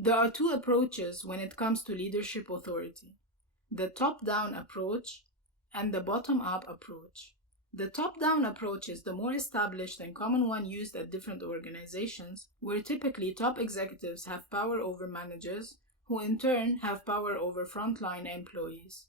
There are two approaches when it comes to leadership authority: the top-down approach and the bottom-up approach. The top-down approach is the more established and common one used at different organizations, where typically top executives have power over managers, who in turn have power over frontline employees.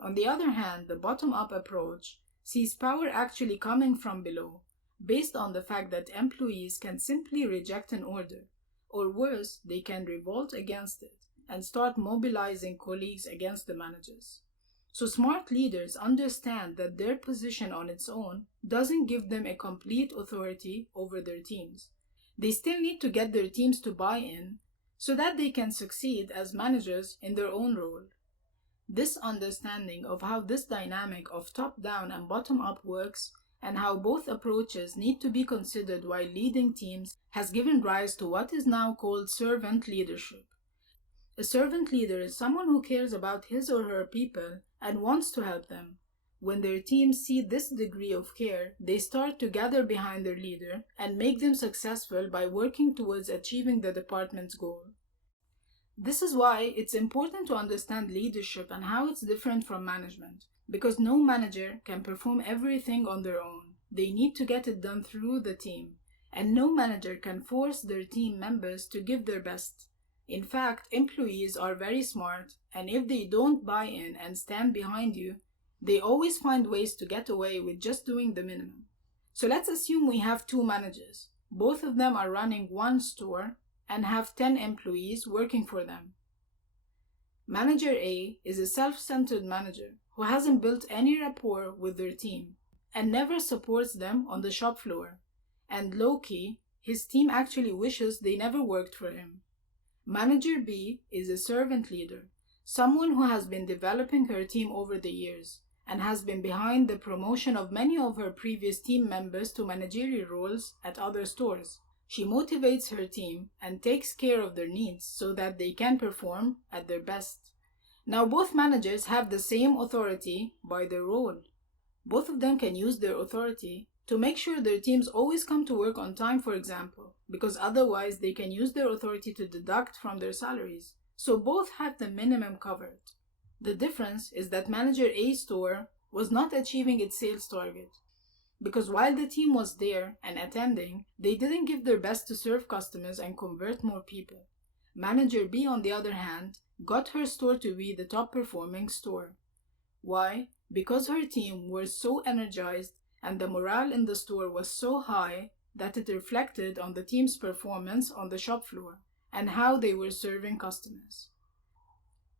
On the other hand, the bottom-up approach sees power actually coming from below, based on the fact that employees can simply reject an order, or worse, they can revolt against it and start mobilizing colleagues against the managers. So smart leaders understand that their position on its own doesn't give them a complete authority over their teams. They still need to get their teams to buy in so that they can succeed as managers in their own role. This understanding of how this dynamic of top-down and bottom-up works and how both approaches need to be considered while leading teams has given rise to what is now called servant leadership. A servant leader is someone who cares about his or her people and wants to help them. When their teams see this degree of care, they start to gather behind their leader and make them successful by working towards achieving the department's goal. This is why it's important to understand leadership and how it's different from management, because no manager can perform everything on their own. They need to get it done through the team, and no manager can force their team members to give their best. In fact, employees are very smart, and if they don't buy in and stand behind you, they always find ways to get away with just doing the minimum. So let's assume we have two managers. Both of them are running one store and have 10 employees working for them. Manager A is a self-centered manager who hasn't built any rapport with their team and never supports them on the shop floor. And low-key, his team actually wishes they never worked for him. Manager B is a servant leader, someone who has been developing her team over the years and has been behind the promotion of many of her previous team members to managerial roles at other stores. She motivates her team and takes care of their needs so that they can perform at their best. Now both managers have the same authority by their role. Both of them can use their authority to make sure their teams always come to work on time, for example, because otherwise they can use their authority to deduct from their salaries. So both have the minimum covered. The difference is that Manager A's store was not achieving its sales target, because while the team was there and attending, they didn't give their best to serve customers and convert more people. Manager B, on the other hand, got her store to be the top performing store. Why? Because her team was so energized and the morale in the store was so high that it reflected on the team's performance on the shop floor and how they were serving customers.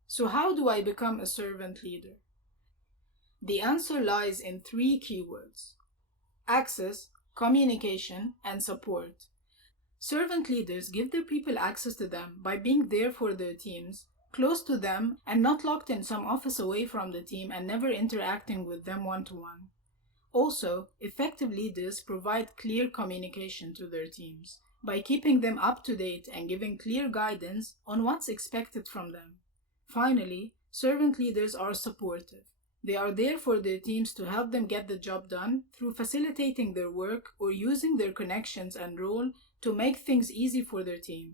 So how do I become a servant leader? The answer lies in 3 keywords: access, communication, and support. Servant leaders give their people access to them by being there for their teams, close to them, and not locked in some office away from the team and never interacting with them one-to-one. Also, effective leaders provide clear communication to their teams by keeping them up to date and giving clear guidance on what's expected from them. Finally, servant leaders are supportive. They are there for their teams to help them get the job done through facilitating their work or using their connections and role to make things easy for their team.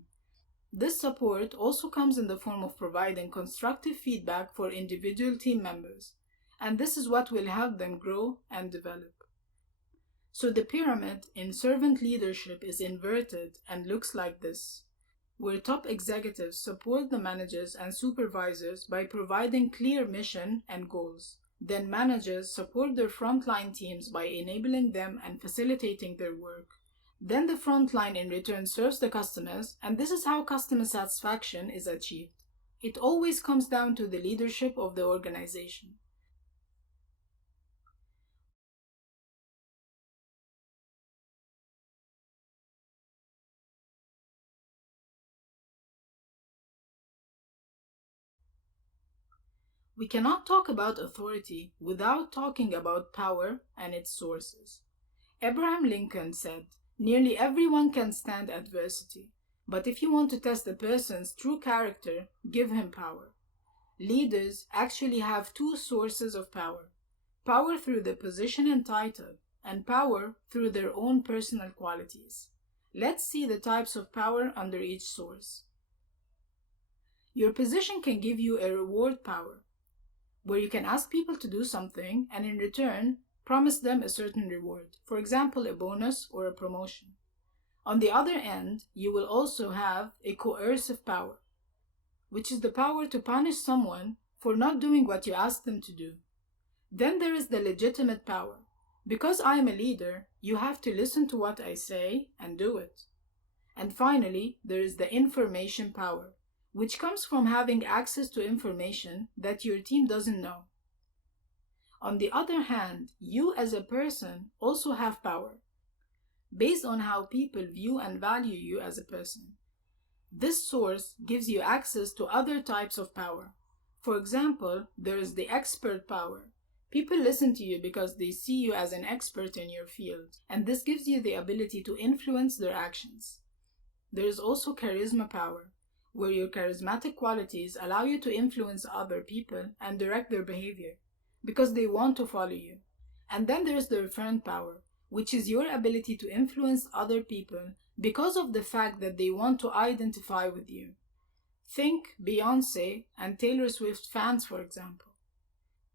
This support also comes in the form of providing constructive feedback for individual team members, and this is what will help them grow and develop. So the pyramid in servant leadership is inverted and looks like this, where top executives support the managers and supervisors by providing clear mission and goals. Then managers support their frontline teams by enabling them and facilitating their work. Then the frontline in return serves the customers, and this is how customer satisfaction is achieved. It always comes down to the leadership of the organization. We cannot talk about authority without talking about power and its sources. Abraham Lincoln said, "Nearly everyone can stand adversity, but if you want to test a person's true character, give him power." Leaders actually have 2 sources of power: power through the position and title, and power through their own personal qualities. Let's see the types of power under each source. Your position can give you a reward power, where you can ask people to do something and in return promise them a certain reward, for example, a bonus or a promotion. On the other end, you will also have a coercive power, which is the power to punish someone for not doing what you ask them to do. Then there is the legitimate power. Because I am a leader, you have to listen to what I say and do it. And finally, there is the information power, which comes from having access to information that your team doesn't know. On the other hand, you as a person also have power, based on how people view and value you as a person. This source gives you access to other types of power. For example, there is the expert power. People listen to you because they see you as an expert in your field, and this gives you the ability to influence their actions. There is also charisma power, where your charismatic qualities allow you to influence other people and direct their behavior, because they want to follow you. And then there is the referent power, which is your ability to influence other people because of the fact that they want to identify with you. Think Beyoncé and Taylor Swift fans, for example.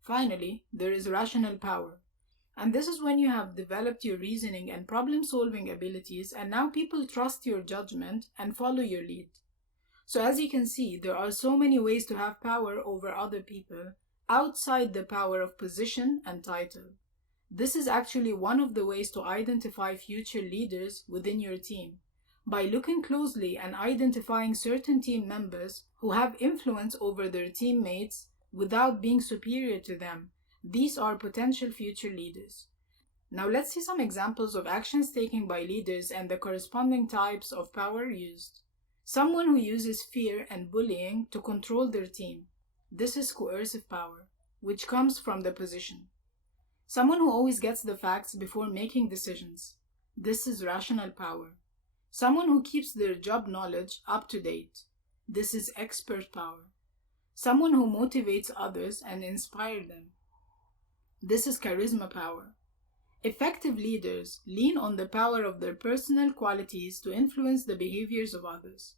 Finally, there is rational power. And this is when you have developed your reasoning and problem-solving abilities, and now people trust your judgment and follow your lead. So as you can see, there are so many ways to have power over other people outside the power of position and title. This is actually one of the ways to identify future leaders within your team, by looking closely and identifying certain team members who have influence over their teammates without being superior to them. These are potential future leaders. Now let's see some examples of actions taken by leaders and the corresponding types of power used. Someone who uses fear and bullying to control their team. This is coercive power, which comes from the position. Someone who always gets the facts before making decisions. This is rational power. Someone who keeps their job knowledge up to date. This is expert power. Someone who motivates others and inspires them. This is charisma power. Effective leaders lean on the power of their personal qualities to influence the behaviors of others.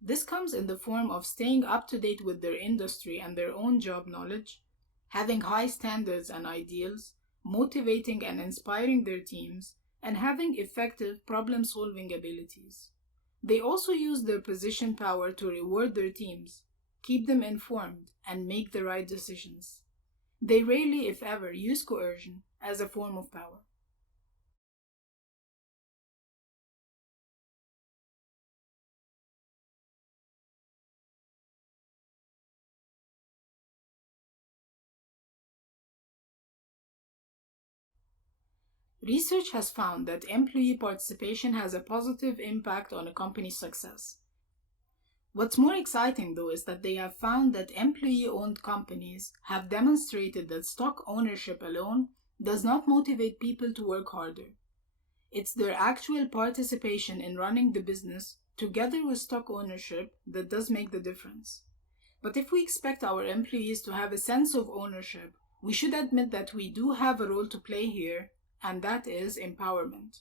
This comes in the form of staying up to date with their industry and their own job knowledge, having high standards and ideals, motivating and inspiring their teams, and having effective problem-solving abilities. They also use their position power to reward their teams, keep them informed, and make the right decisions. They rarely, if ever, use coercion as a form of power. Research has found that employee participation has a positive impact on a company's success. What's more exciting, though, is that they have found that employee-owned companies have demonstrated that stock ownership alone does not motivate people to work harder. It's their actual participation in running the business, together with stock ownership, that does make the difference. But if we expect our employees to have a sense of ownership, we should admit that we do have a role to play here, and that is empowerment.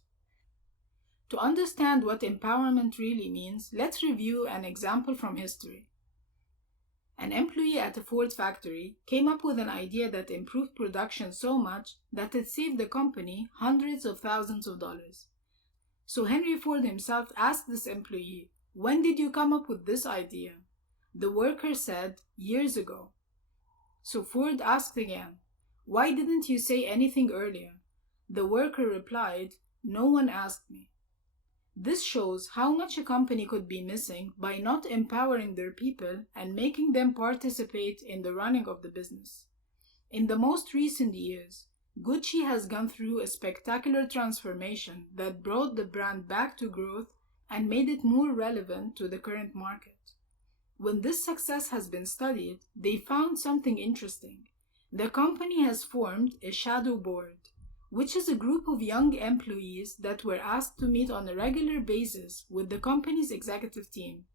To understand what empowerment really means, let's review an example from history. An employee at a Ford factory came up with an idea that improved production so much that it saved the company hundreds of thousands of dollars. So Henry Ford himself asked this employee, "When did you come up with this idea?" The worker said, "Years ago." So Ford asked again, "Why didn't you say anything earlier?" The worker replied, "No one asked me." This shows how much a company could be missing by not empowering their people and making them participate in the running of the business. In the most recent years, Gucci has gone through a spectacular transformation that brought the brand back to growth and made it more relevant to the current market. When this success has been studied, they found something interesting. The company has formed a shadow board, which is a group of young employees that were asked to meet on a regular basis with the company's executive team.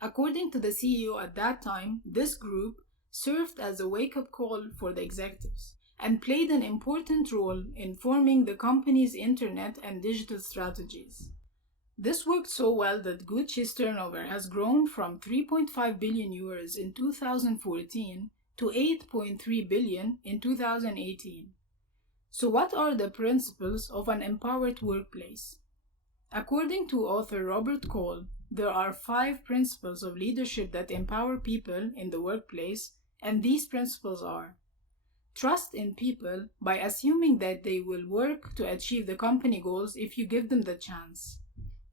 According to the CEO at that time, this group served as a wake-up call for the executives and played an important role in forming the company's internet and digital strategies. This worked so well that Gucci's turnover has grown from 3.5 billion euros in 2014 to 8.3 billion in 2018. So what are the principles of an empowered workplace? According to author Robert Cole, there are 5 principles of leadership that empower people in the workplace, and these principles are: trust in people by assuming that they will work to achieve the company goals if you give them the chance.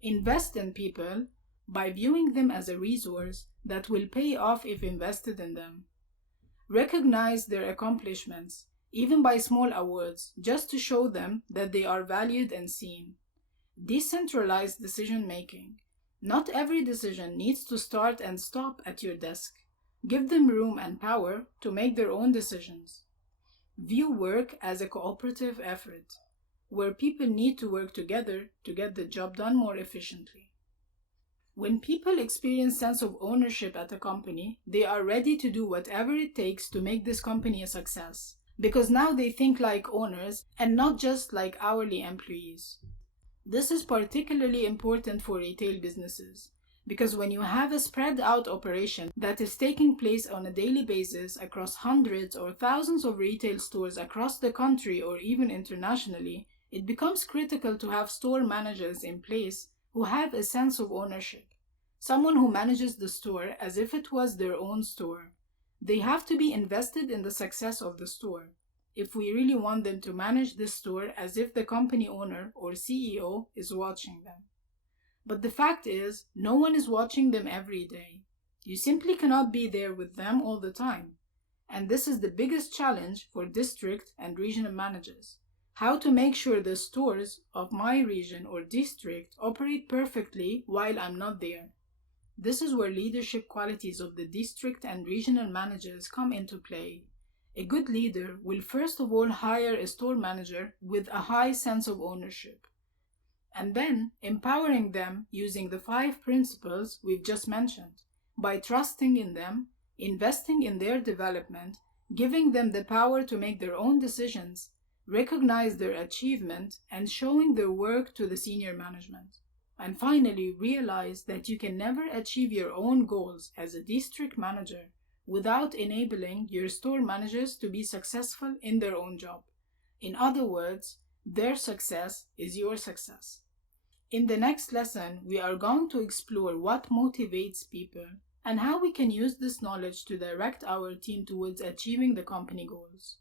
Invest in people by viewing them as a resource that will pay off if invested in them. Recognize their accomplishments, even by small awards, just to show them that they are valued and seen. Decentralized decision making. Not every decision needs to start and stop at your desk. Give them room and power to make their own decisions. View work as a cooperative effort, where people need to work together to get the job done more efficiently. When people experience sense of ownership at a company, they are ready to do whatever it takes to make this company a success, because now they think like owners and not just like hourly employees. This is particularly important for retail businesses, because when you have a spread out operation that is taking place on a daily basis across hundreds or thousands of retail stores across the country or even internationally, it becomes critical to have store managers in place who have a sense of ownership. Someone who manages the store as if it was their own store. They have to be invested in the success of the store, if we really want them to manage this store as if the company owner or CEO is watching them. But the fact is, no one is watching them every day. You simply cannot be there with them all the time. And this is the biggest challenge for district and regional managers. How to make sure the stores of my region or district operate perfectly while I'm not there. This is where leadership qualities of the district and regional managers come into play. A good leader will first of all hire a store manager with a high sense of ownership, and then empowering them using the 5 principles we've just mentioned, by trusting in them, investing in their development, giving them the power to make their own decisions, recognize their achievement, and showing their work to the senior management. And finally, realize that you can never achieve your own goals as a district manager without enabling your store managers to be successful in their own job. In other words, their success is your success. In the next lesson, we are going to explore what motivates people and how we can use this knowledge to direct our team towards achieving the company goals.